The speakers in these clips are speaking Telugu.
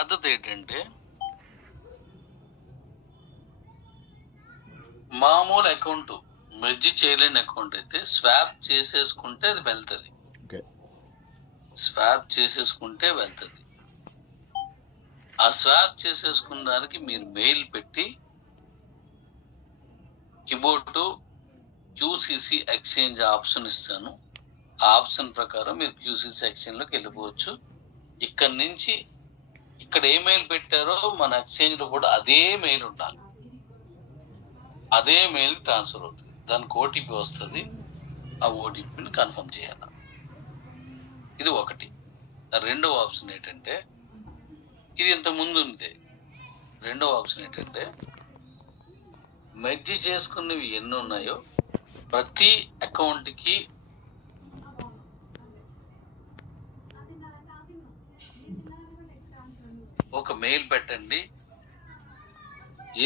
పద్ధతి ఏంటంటే మామూలు అకౌంట్ మెర్జ్ చేయలేని అకౌంట్ అయితే స్వాప్ చేసేసుకుంటే అది వెళ్తుంది. స్వాప్ చేసేసుకుంటే వెళ్తుంది. ఆ స్వాప్ చేసేసుకున్న దానికి మీరు మెయిల్ పెట్టి కీబోర్డ్ క్యూసీసీ ఎక్స్చేంజ్ ఆప్షన్ ఇస్తాను. ఆ ఆప్షన్ ప్రకారం మీరు క్యూసీసీ ఎక్స్చేంజ్ లోకి వెళ్ళిపోవచ్చు. ఇక్కడ నుంచి ఇక్కడ ఏ మెయిల్ పెట్టారో మన ఎక్స్చేంజ్ లో కూడా అదే మెయిల్ ఉండాలి. అదే మెయిల్ ట్రాన్స్ఫర్ అవుతుంది. దానికి ఓటీపీ వస్తుంది. ఆ ఓటీపీని కన్ఫర్మ్ చేయాలి. ఇది ఒకటి. రెండవ ఆప్షన్ ఏంటంటే ఇది ఇంత ముందు ఉంది. రెండవ ఆప్షన్ ఏంటంటే మెర్జ్ చేసుకున్నవి ఎన్ని ఉన్నాయో ప్రతి అకౌంట్ కి ఒక మెయిల్ పెట్టండి.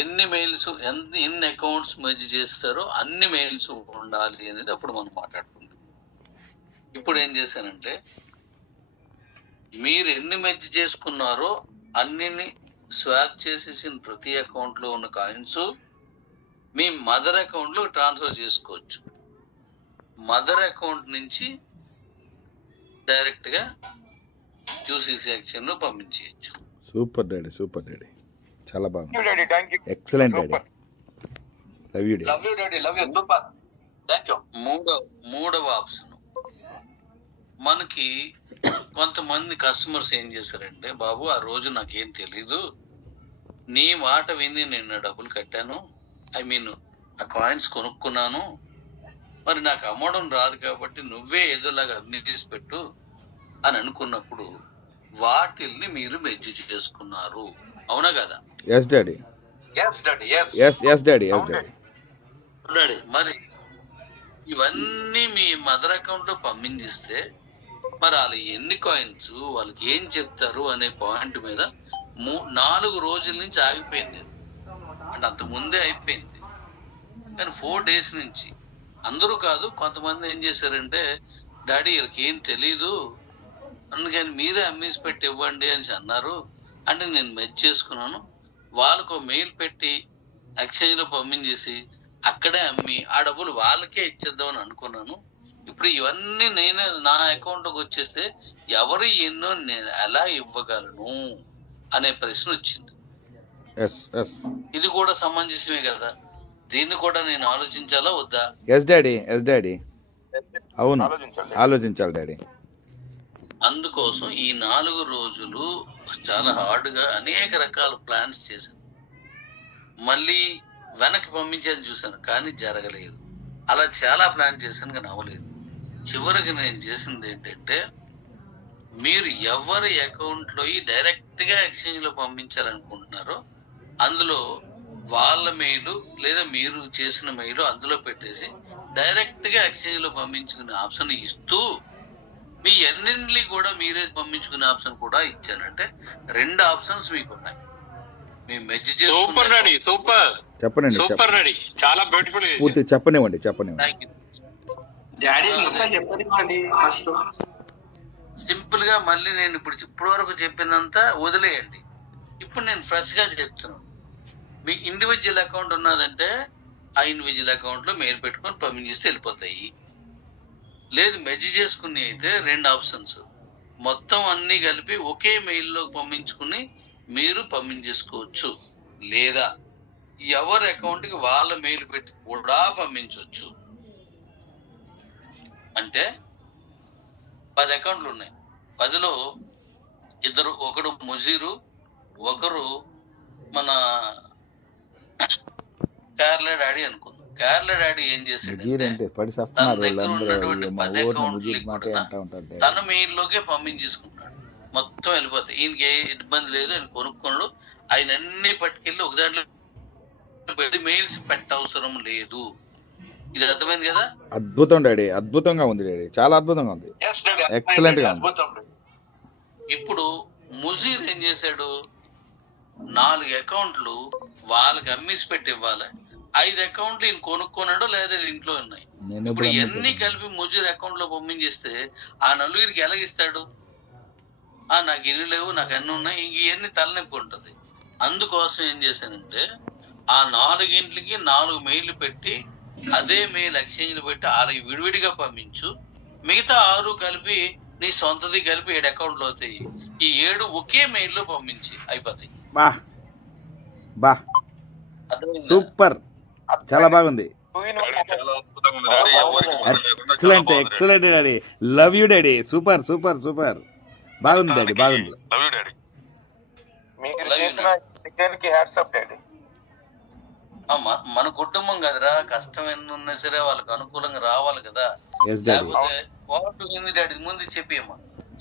ఎన్ని మెయిల్స్ ఎన్ని అకౌంట్స్ మెర్జ్ చేస్తారో అన్ని మెయిల్స్ ఉండాలి అనేది అప్పుడు మనం మాట్లాడుకుందాం. ఇప్పుడు ఏం చేశానంటే మీరు ఎన్ని మెర్జ్ చేసుకున్నారో అన్నిని స్వాప్ చేసేసిన ప్రతి అకౌంట్ లో ఉన్న కాయిన్స్ మీ మదర్ అకౌంట్ లో ట్రాన్స్ఫర్ చేసుకోవచ్చు. మదర్ అకౌంట్ నుంచి డైరెక్ట్ గా క్యూసీసీ ఎక్స్చేంజ్ లో పంపించేయచ్చు. సూపర్ డాడీ, సూపర్ డాడీ, చాలా బాగుంది. Excellent daddy, love you daddy. Love you daddy, love you, super, thank you. మూడవ ఆప్షన్ మనకి కొంతమంది కస్టమర్స్ ఏం చేశారంటే, బాబు ఆ రోజు నాకేం తెలీదు, నీ మాట విని నేను డబ్బులు కట్టాను, ఆ కాయిన్స్ కొనుక్కున్నాను, మరి నాకు అమ్మడం రాదు కాబట్టి నువ్వే ఏదోలాగా అన్ని తీసి పెట్టు అని అనుకున్నప్పుడు వాటిల్ని మీరు మెర్జ్ చేసుకున్నారు. అవునా కదా? Yes daddy, yes daddy, yes daddy, yes daddy. మరి ఇవన్నీ మీ మదర్ అకౌంట్ లో పంపించిస్తే మరి వాళ్ళు ఎన్ని కాయిన్స్, వాళ్ళకి ఏం చెప్తారు అనే పాయింట్ మీద 4 రోజుల నుంచి ఆగిపోయింది. అంటే అంత ముందే అయిపోయింది. కానీ 4 days నుంచి అందరూ కాదు, కొంతమంది ఏం చేశారంటే, డాడీ వీళ్ళకి ఏం తెలీదు, అందుకని మీరే అమ్మేసి పెట్టి ఇవ్వండి అని అన్నారు. అంటే నేను మెర్జ్ చేసుకున్నాను, వాళ్ళకు మెయిల్ పెట్టి ఎక్స్చేంజ్ లో పంపించేసి అక్కడే అమ్మి ఆ డబ్బులు వాళ్ళకే ఇచ్చేద్దామని అనుకున్నాను. ఇప్పుడు ఇవన్నీ నేనే నా అకౌంట్ లోకి వచ్చేస్తే ఎవరు ఎన్నో నేను ఎలా ఇవ్వగలను అనే ప్రశ్న వచ్చింది. ఇది కూడా సమంజసమే కదా? దీన్ని కూడా నేను ఆలోచించాలా వద్దా? ఎస్ డాడీ, ఎస్ డాడీ, అవును, ఆలోచించాలి డాడీ. అందుకోసం ఈ 4 రోజులు చాలా హార్డ్ గా అనేక రకాల ప్లాన్స్ చేశాను. మళ్ళీ వెనక్కి పంపించేది చూశాను, కానీ జరగలేదు. అలా చాలా ప్లాన్ చేశాను, కానీ అవ్వలేదు. చివరికి నేను చేసింది ఏంటంటే, మీరు ఎవరి అకౌంట్ లో డైరెక్ట్ గా ఎక్స్చేంజ్ లో పంపించాలనుకుంటున్నారో అందులో వాళ్ళ మెయిల్ లేదా మీరు చేసిన మెయిల్ అందులో పెట్టేసి డైరెక్ట్ గా ఎక్స్చేంజ్ లో పంపించుకునే ఆప్షన్ ఇస్తూ మీ ఎన్నింటినీ కూడా మీరే పంపించుకునే ఆప్షన్ కూడా ఇచ్చానంటే 2 ఆప్షన్స్ మీకు ఉన్నాయి. మీ మెర్జ్ చెప్పండి, సూపర్ రెడీ, చాలా బ్యూటిఫుల్. చెప్పనివ్వండి. సింపుల్ గా మళ్ళీ నేను ఇప్పుడు వరకు చెప్పిందంతా వదిలేయండి. ఇప్పుడు నేను ఫ్రెష్ గా చెప్తున్నాను. మీ ఇండివిజువల్ అకౌంట్ ఉన్నదంటే ఆ ఇండివిజువల్ అకౌంట్ లో మెయిల్ పెట్టుకొని పంపించేస్తే వెళ్ళిపోతాయి. లేదు మెర్జ్ చేసుకుని అయితే 2 ఆప్షన్స్, మొత్తం అన్ని కలిపి ఒకే మెయిల్ లో పంపించుకుని మీరు పంపించేసుకోవచ్చు. లేదా ఎవరి అకౌంట్ కి వాళ్ళ మెయిల్ పెట్టి కూడా పంపించవచ్చు. అంటే 10 అకౌంట్లు ఉన్నాయి. 10లో ఇద్దరు, ఒకడు ముజీరు, ఒకరు మన కేరళ డాడీ అనుకుందాం. కేరళ డాడీ ఏం చేశాడంటే తన దగ్గర ఉన్నటువంటి 10 అకౌంట్లు కూడా తన మెయిల్ లోకే పంపించేసుకుంటాడు. మొత్తం వెళ్ళిపోతాయి. ఈయనకి ఏ ఇబ్బంది లేదు, ఆయన కొనుక్కోడు. ఆయన అన్ని పట్టుకెళ్ళి ఒక దాంట్లో మెయిల్స్ పెట్టవసరం లేదు. ఇది అర్థమైంది కదా? అద్భుతం డాడీ, అద్భుతంగా ఉంది డాడీ, చాలా అద్భుతంగా ఉంది, ఎక్సలెంట్ గా ఉంది. ఇప్పుడు ముజీర్ ఏం చేశాడు, 4 అకౌంట్లు వాళ్ళకి అమ్మేసి పెట్టి ఇవ్వాలి. 5 అకౌంట్లు ఈయన కొనుక్కున్నాడు లేదా ఇంట్లో ఉన్నాయి. ఇప్పుడు ఎన్ని కలిపి ముజీర్ అకౌంట్ లో పంపించేస్తే ఆ 4 ఎలాగిస్తాడు? నాకు ఇల్లు లేవు, నాకు అన్ని ఉన్నాయి, ఇవన్నీ తలనొప్పి ఉంటుంది. అందుకోసం ఏం చేశానంటే ఆ 4 గంటలకి 4 మెయిల్ పెట్టి అదే మెయిల్ ఎక్స్చేంజ్ పెట్టి 6 విడివిడిగా పంపించు. మిగతా 6 కలిపి నీ సొంతది కలిపి 7 అకౌంట్లు అవుతాయి. ఈ 7 ఒకే మెయిల్ లో పంపించి అయిపోతాయి. బా బా సూపర్, చాలా బాగుంది. Excellent excellent daddy, love you daddy, super super super, బాగుంది డాడీ, బాగుంది. మన కుటుంబం కదరా, కష్టం ఎన్ని ఉన్నా సరే వాళ్ళకి అనుకూలంగా రావాలి కదా. Yes, daddy. లేకపోతే వాడు డాడీ ముందు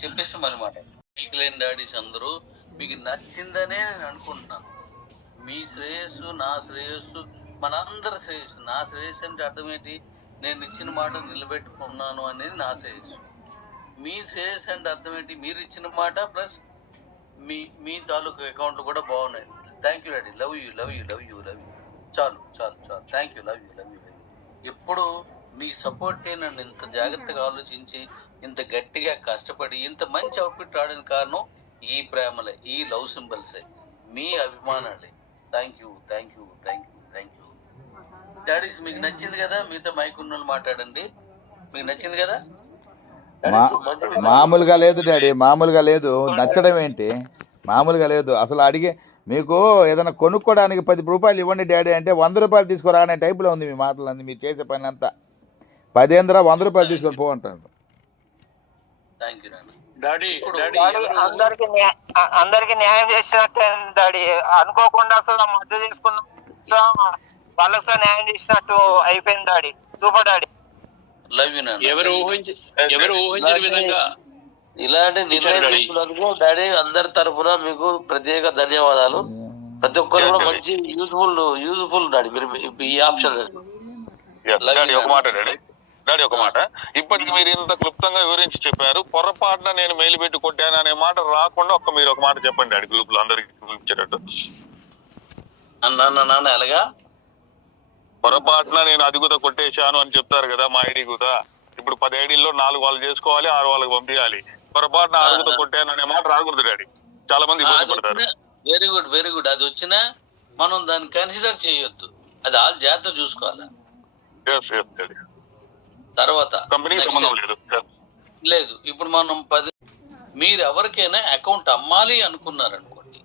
చెప్పేస్తే మళ్ళీ మాట. మీకు లేని డాడీస్ అందరూ మీకు నచ్చిందనే నేను అనుకుంటున్నాను. మీ శ్రేయస్సు, నా శ్రేయస్సు, మనందరి శ్రేయస్సు. నా శ్రేయస్సు అంటే అర్థం ఏంటి? నేను ఇచ్చిన మాట నిలబెట్టుకున్నాను అనేది నా శ్రేయస్సు. మీ శ్రేయస్సు అంటే అర్థం ఏంటి? మీరు ఇచ్చిన మాట ప్లస్ మీ తాలూకు అకౌంట్లు కూడా బాగున్నాయి. Thank you daddy, love you love you love you love you. చాలు చాలు చాలు, thank you, love you love you. ఎప్పుడు మీ సపోర్టే నన్ను ఇంత జాగ్రత్తగా ఆలోచించి ఇంత గట్టిగా కష్టపడి ఇంత మంచి అవుట్ఫిట్ రావడానికి కారణం ఈ ప్రేమలే, ఈ లవ్ సింబల్సే, మీ అభిమానాలే. Thank you thank you thank you thank you daddies. మీకు నచ్చింది కదా? మీతో మైక్ ఉన్న మాట్లాడండి. మీకు నచ్చింది కదా? మామూలుగా లేదు డాడీ, మామూలుగా లేదు. నచ్చడం ఏంటి, మామూలుగా లేదు అసలు. అడిగే మీకు ఏదైనా కొనుక్కోవడానికి 10 రూపాయలు ఇవ్వండి డాడీ అంటే 100 రూపాయలు తీసుకురా అనే టైపులో ఉంది మీ మాటలన్నీ, మీరు చేసే పని అంతా. 10 ఏంద్రా 100 రూపాయలు తీసుకొని పోంటాడు. Thank you daddy. అందరికి న్యాయం చేసినట్టే డాడీ. అనుకోకుండా అసలు మద్దతు చేసుకున్నాం, వాళ్ళతో న్యాయం చేసినట్టు అయిపోయింది daddy. Super daddy, love you. ఎవరు ఊహించిన విధంగా ఇలాంటి నిర్ణయం తీసుకున్నందుకు డాడీ అందరి తరఫున మీకు ప్రత్యేక ధన్యవాదాలు. ప్రతి ఒక్కరు కూడా మంచి యూజ్ఫుల్ డాడీ మీరు ఈ ఆప్షన్. ఒక మాట డాడీ, ఒక మాట. ఇప్పటికి మీరు ఇంత క్లుప్తంగా వివరించి చెప్పారు. పొరపాటున నేను మెయిల్ పెట్టి కొట్టాను అనే మాట రాకుండా మీరు ఒక మాట చెప్పండి డాడీ, గ్రూప్ లో అందరికి చూపించేటట్టు. నాన్న ఎలాగా పొరపాటున నేను అది కూడా కొట్టేశాను అని చెప్తారు కదా మా ఐడి కూడా. ఇప్పుడు 10 ఐడీల్లో 4 వాళ్ళు చేసుకోవాలి, 6 వాళ్ళకి పంపించాలి. పొరపాటున 6 కూడా కొట్టాను అనే మాట రాకూడదు డాడీ. చాలా మంది ఇబ్బంది పడతారు. Very good very good. అది వచ్చినా మనం దాన్ని కన్సిడర్ చేయొద్దు, అది ఆ జాగ్రత్త చూసుకోవాలి. తర్వాత లేదు, ఇప్పుడు మనం 10 మీరు ఎవరికైనా అకౌంట్ అమ్మాలి అనుకున్నారు అనుకోండి,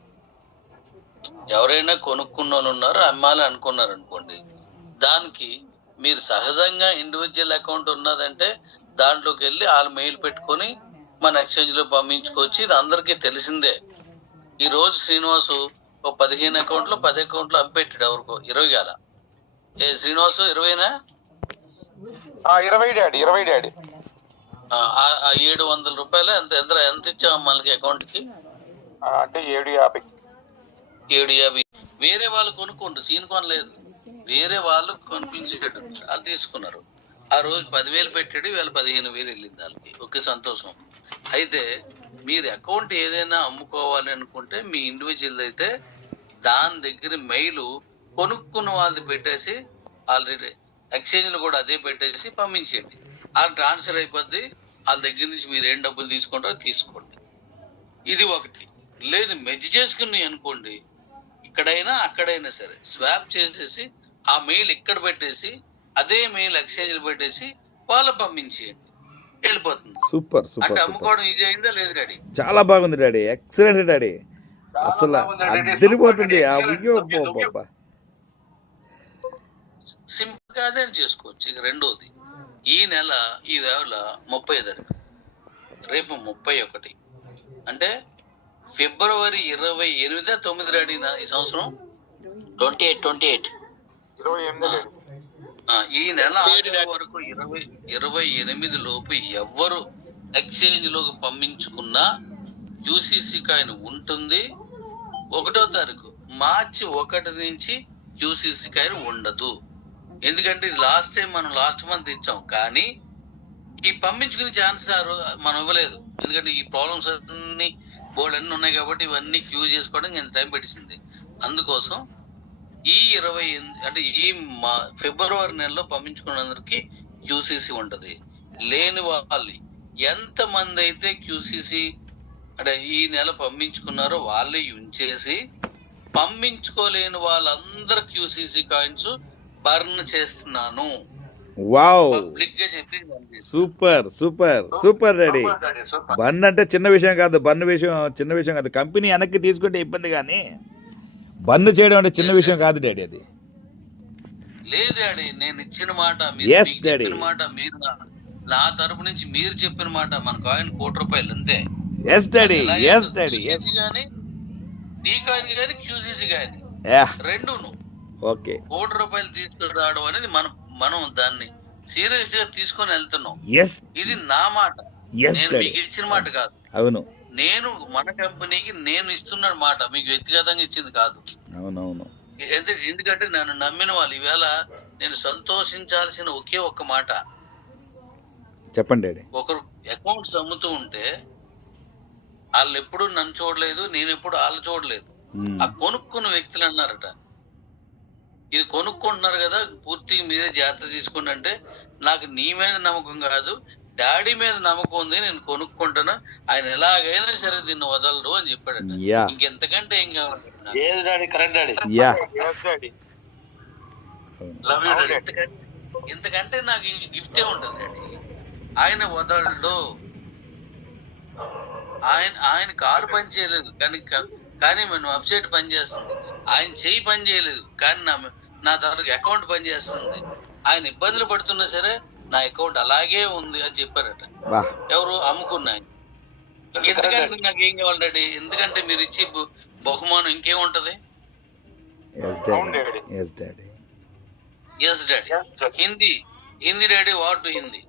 ఎవరైనా కొనుక్కున్న ఉన్నారు అమ్మాలి అనుకున్నారు అనుకోండి, దానికి మీరు సహజంగా ఇండివిజువల్ అకౌంట్ ఉన్నదంటే దాంట్లోకి వెళ్ళి వాళ్ళు మెయిల్ పెట్టుకొని మన ఎక్స్చేంజ్ లో పంపించుకోవచ్చు. ఇది అందరికీ తెలిసిందే. ఈ రోజు శ్రీనివాసు ఒక 15 అకౌంట్లు 10 అకౌంట్లు అప్పెట్టాడు ఎవరికో 20 కాల. శ్రీనివాసు 20నా? 20 డాడీ. 700 రూపాయలు ఎంత ఇచ్చాము మనకి అకౌంట్ కి? అంటే 750. 750. వేరే వాళ్ళు కొనుక్కోండి, సీన్ కొనలేదు, వేరే వాళ్ళు కొనిపించేటట్టు వాళ్ళు తీసుకున్నారు. ఆ రోజు 10,000 పెట్టాడు, వీళ్ళు 15,000 వెళ్ళింది వాళ్ళకి. ఓకే, సంతోషం. అయితే మీరు అకౌంట్ ఏదైనా అమ్ముకోవాలి అనుకుంటే మీ ఇండివిజువల్ అయితే దాని దగ్గర మెయిల్ కొనుక్కున్న వాళ్ళది పెట్టేసి ఆల్రెడీ ఎక్స్చేంజ్ లో కూడా అదే పెట్టేసి పంపించండి. ఆ ట్రాన్స్ఫర్ అయిపోద్ది. వాళ్ళ దగ్గర నుంచి మీరు ఏం డబ్బులు తీసుకుంటారో తీసుకోండి. ఇది ఒకటి. లేదు మెర్జ్ చేసుకుని అనుకోండి, ఇక్కడైనా అక్కడైనా సరే స్వాప్ చేసేసి ఆ మెయిల్ ఇక్కడ పెట్టేసి అదే మెయిల్ ఎక్స్చేంజ్ లో పెట్టేసి వాళ్ళు పంపించేయండి, వెళ్ళిపోతుంది. సూపర్ అంటే సూపర్, అమ్ముకోవడం ఈజీ అయిందా లేదు డాడీ? చాలా బాగుంది డాడీ, ఎక్సలెంట్ డాడీ, అసలు అదిరిపోతుంది. సింపుల్ గా అదే చేసుకోవచ్చు. ఇక రెండోది, ఈ నెల 30 తారీఖు, రేపు 31, అంటే ఫిబ్రవరి 28 డాడీ ఈ సంవత్సరం 28. ఈ నెల వరకు 28 లోపు ఎవరు ఎక్స్చేంజ్ లోకి పంపించుకున్నా యూసీసీ కాయిన్ ఉంటుంది. 1వ తారీఖు మార్చి 1 నుంచి యూసీసీ కాయిన్ ఉండదు. ఎందుకంటే ఇది లాస్ట్ టైం మనం లాస్ట్ మంత్ ఇచ్చాం, కానీ ఈ పంపించుకునే ఛాన్స్ మనం ఇవ్వలేదు. ఎందుకంటే ఈ ప్రాబ్లమ్స్ అన్ని బోర్డు అన్ని ఉన్నాయి కాబట్టి ఇవన్నీ క్యూ చేసుకోవడం ఎంత టైం పెట్టింది. అందుకోసం ఈ 28 అంటే ఈ ఫిబ్రవరి నెలలో పంపించుకున్నందరికి యూసీసీ ఉంటది. లేని వాళ్ళు ఎంత మంది అయితే క్యూసీసీ అంటే ఈ నెల పంపించుకున్నారో వాళ్ళే ఉంచేసి, పంపించుకోలేని వాళ్ళందరు క్యూసీసీ కాయిన్స్ బర్న్ చేస్తున్నాను వావ్, పబ్లిక్ గా చెప్పి పంపిస్తాను. Super super super daddy. Bun అంటే చిన్న విషయం కాదు, బన్ విషయం చిన్న విషయం కాదు. కంపెనీ వెనక్కి తీసుకుంటే ఇబ్బంది, కానీ బన్ను చేయడం అంటే చిన్న విషయం కాదు డాడీ. అది లేదు డాడీ, నేను ఇచ్చిన మాట Yes, మీకు Daddy. చెప్పిన మాట, మీరు నా తరపు నుంచి మీరు చెప్పిన మాట. మన కాయిన్ ₹1 అంతే. Yes daddy, yes daddy, yes. QCC గానీ నీ కాయిన్ కానీ QCC గానీ రెండును ఓకే, ₹1 తీసుకురావడం అనేది మనం దాన్ని సీరియస్ గా తీసుకొని వెళ్తున్నాం. ఎస్ ఇది నా మాట, ఎస్ నేను డాడీ. మీకు ఇచ్చిన మాట కాదు. అవును నేను మన కంపెనీకి నేను ఇస్తున్న మాట, మీకు వ్యక్తిగతంగా ఇచ్చింది కాదు. అవునవును. ఎందుకంటే నన్ను నమ్మిన వాళ్ళు ఈవేళ నేను సంతోషించాల్సిన ఒకే ఒక్క మాట. చెప్పండి డాడీ. ఒకరు అకౌంట్స్ అమ్ముతూ ఉంటే వాళ్ళు ఎప్పుడు నన్ను చూడలేదు, నేను ఎప్పుడు వాళ్ళు చూడలేదు. ఆ కొనుక్కున్న వ్యక్తులు అన్నారట, ఇది కొనుక్కుంటున్నారు కదా పూర్తిగా మీరే జాగ్రత్త తీసుకోండి అంటే, నాకు నీ మీద నమ్మకం కాదు, డాడీ మీద నమ్మకం ఉంది, నేను కొనుక్కుంటాను, ఆయన ఎలాగైనా సరే దీన్ని వదలడు అని చెప్పాడట. యా ఇంకెంతకంటే ఏం కావాలి? ఏది daddy, correct daddy. Yeah love you daddy. ఇంతకంటే నాకు గిఫ్టే ఉంటుంది డాడీ. ఆయన వదలడు. ఆయన కారు పని చేయలేదు కానీ మనం వెబ్సైట్ పని చేస్తుంది. ఆయన చెయ్యి పని చేయలేదు కానీ నా తనకు అకౌంట్ పని చేస్తుంది. ఆయన ఇబ్బందులు పడుతున్నా సరే నా అకౌంట్ అలాగే ఉంది అని చెప్పారట. ఎవరు అమ్ముకున్నాయి. ఇంకెందుకంటే నాకు ఏం కావాలి డాడీ? ఎందుకంటే మీరు ఇచ్చి బహుమానం ఇంకేముంటది? Yes daddy. Hindi daddy, what Hindi?